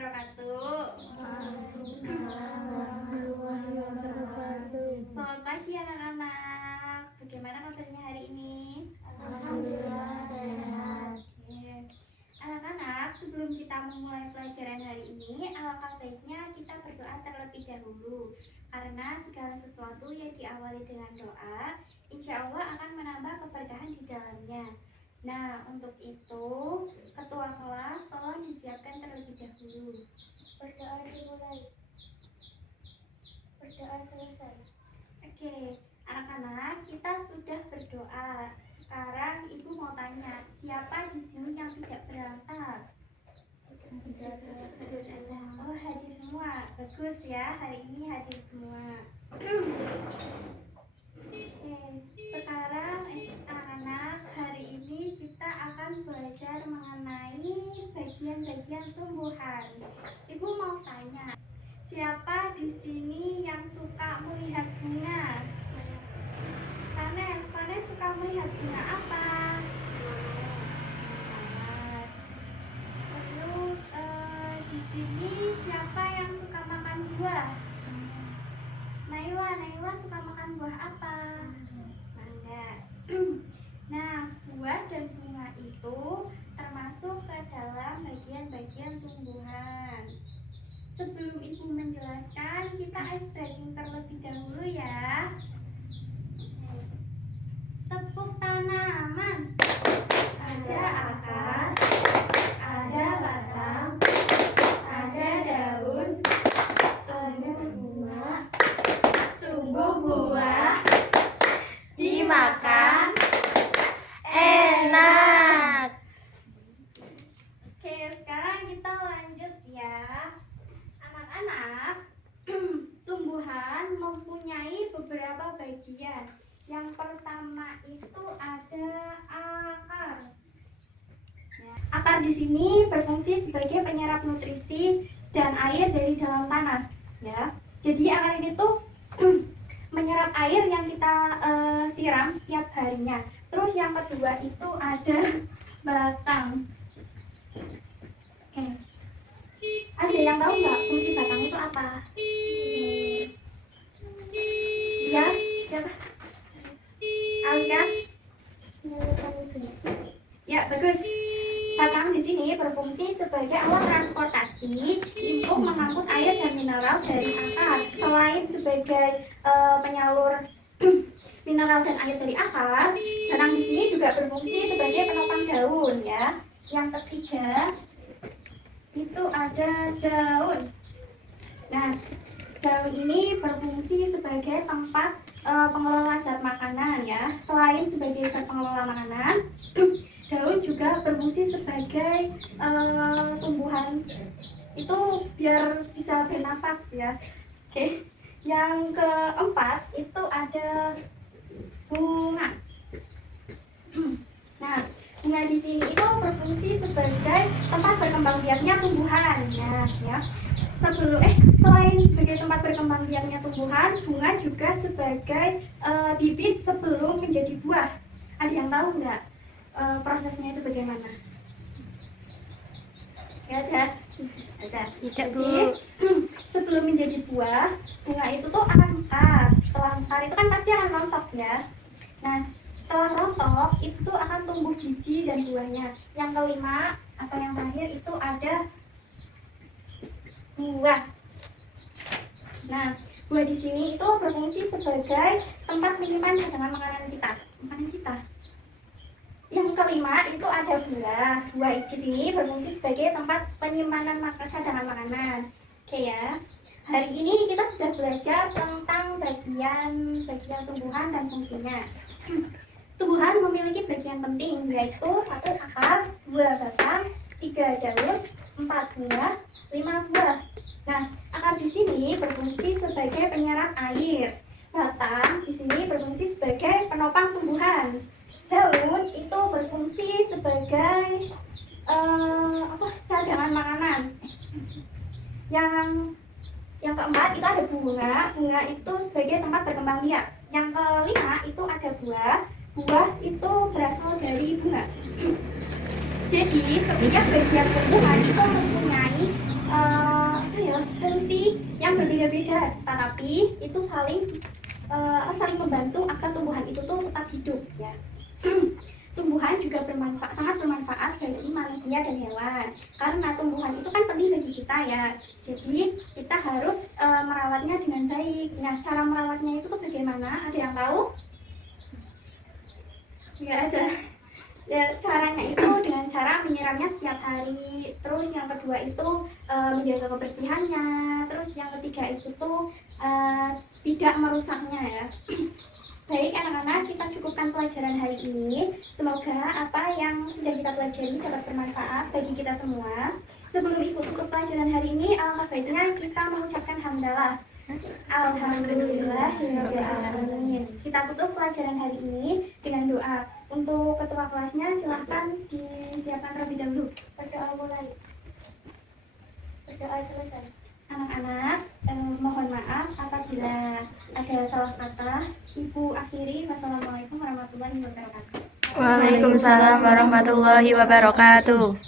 wabarakatuh. Selamat pagi anak-anak. Bagaimana kabarnya hari ini? Alhamdulillah sehat. Anak-anak, sebelum kita memulai pelajaran hari ini, alangkah baiknya kita berdoa terlebih dahulu. Karena segala sesuatu yang diawali dengan doa, insya Allah akan menambah keberkahan di dalamnya. Nah, untuk itu, ketua kelas tolong disiapkan terlebih dahulu. Berdoa dimulai. Berdoa selesai. Oke, anak-anak, kita sudah berdoa. Sekarang ibu mau tanya, siapa di sini yang tidak berangkat? Oh, hadir semua. Bagus ya, hari ini hadir semua. Oke, sekarang anak-anak, hari ini kita akan belajar mengenai bagian-bagian tumbuhan. Ibu mau tanya, siapa di sini yang suka melihat bunga? Vanes suka melihat bunga apa? Terus di sini siapa yang suka makan buah? Naila suka makan buah apa? Mangga. Nah, buah dan bunga itu termasuk ke dalam bagian-bagian tumbuhan. Sebelum ibu menjelaskan, kita ice breaking terlebih dahulu ya. Tepuk tanaman. Ada akar, ada batang, ada daun, tumbuh buah, Dimakan enak. Oke, sekarang kita lanjut ya. Anak-anak, tumbuhan mempunyai beberapa bagian. Yang pertama itu ada akar. Ya, akar di sini berfungsi sebagai penyerap nutrisi dan air dari dalam tanah. Ya, jadi akar ini tuh menyerap air yang kita siram setiap harinya. Terus yang kedua itu ada batang. Oke. Ada yang tahu nggak fungsi batang itu apa? Ya, siapa? Alika? Ya, bagus. Batang di sini berfungsi sebagai alat transportasi untuk mengangkut air dan mineral dari akar. Selain sebagai penyalur mineral dan air dari akar, batang di sini juga berfungsi sebagai penopang daun ya. Yang ketiga itu ada daun. Nah, daun ini berfungsi sebagai tempat pengelola zat makanan ya. Selain sebagai zat pengelola makanan, daun juga berfungsi sebagai tumbuhan itu biar bisa bernafas ya. Oke. Yang keempat itu ada bunga. Nah, bunga di sini itu berfungsi sebagai tempat berkembang biaknya tumbuhan ya. Selain sebagai tempat berkembang biaknya tumbuhan, bunga juga sebagai bibit sebelum menjadi buah. Ada yang tahu nggak prosesnya itu bagaimana? Ya, ada. Tidak, Bu. Jadi, sebelum menjadi buah, bunga itu tuh akan mekar. Setelah mekar itu kan pasti akan rontok ya. Nah, setelah rontok itu akan tumbuh biji dan buahnya. Yang kelima atau yang terakhir itu ada buah. Nah, buah di sini itu berfungsi sebagai tempat menyimpan cadangan makanan kita. Yang kelima itu ada buah. Buah di sini berfungsi sebagai tempat penyimpanan cadangan makanan. Oke ya. Hari ini kita sudah belajar tentang bagian tumbuhan dan fungsinya. Tumbuhan memiliki bagian penting, yaitu 1 akar, 2 batang, 3 daun, 4 bunga, 5 buah. Nah, akar di sini berfungsi sebagai penyerap air. Batang di sini berfungsi sebagai penopang tumbuhan. Daun itu berfungsi sebagai cadangan makanan. Yang keempat itu ada bunga. Bunga itu sebagai tempat berkembang biak. Yang kelima itu ada buah. Buah itu berasal dari bunga. Jadi setiap bagian tumbuhan itu mempunyai tidak, tetapi itu saling membantu agar tumbuhan itu tuh tetap hidup ya. Tumbuhan juga sangat bermanfaat bagi manusia dan hewan, karena tumbuhan itu kan penting bagi kita ya. Jadi kita harus merawatnya dengan baik. Nah, cara merawatnya itu tuh bagaimana? Ada yang tahu? Nggak ada. Ya, caranya itu dengan cara menyiramnya setiap hari. Terus yang kedua itu menjaga kebersihannya. Terus yang ketiga itu tuh tidak merusaknya ya. Baik anak-anak, kita cukupkan pelajaran hari ini. Semoga apa yang sudah kita pelajari dapat bermanfaat bagi kita semua. Sebelum ikut pelajaran hari ini, alangkah baiknya kita mengucapkan hamdalah. Alhamdulillahirrahmanirrahim. Kita tutup pelajaran hari ini dengan doa. Untuk ketua kelasnya silahkan disiapkan terlebih dahulu. Berdoa mulai. Berdoa selesai. Anak-anak, mohon maaf apabila ada salah kata. Ibu akhiri. Wassalamualaikum warahmatullahi wabarakatuh. Waalaikumsalam warahmatullahi wabarakatuh.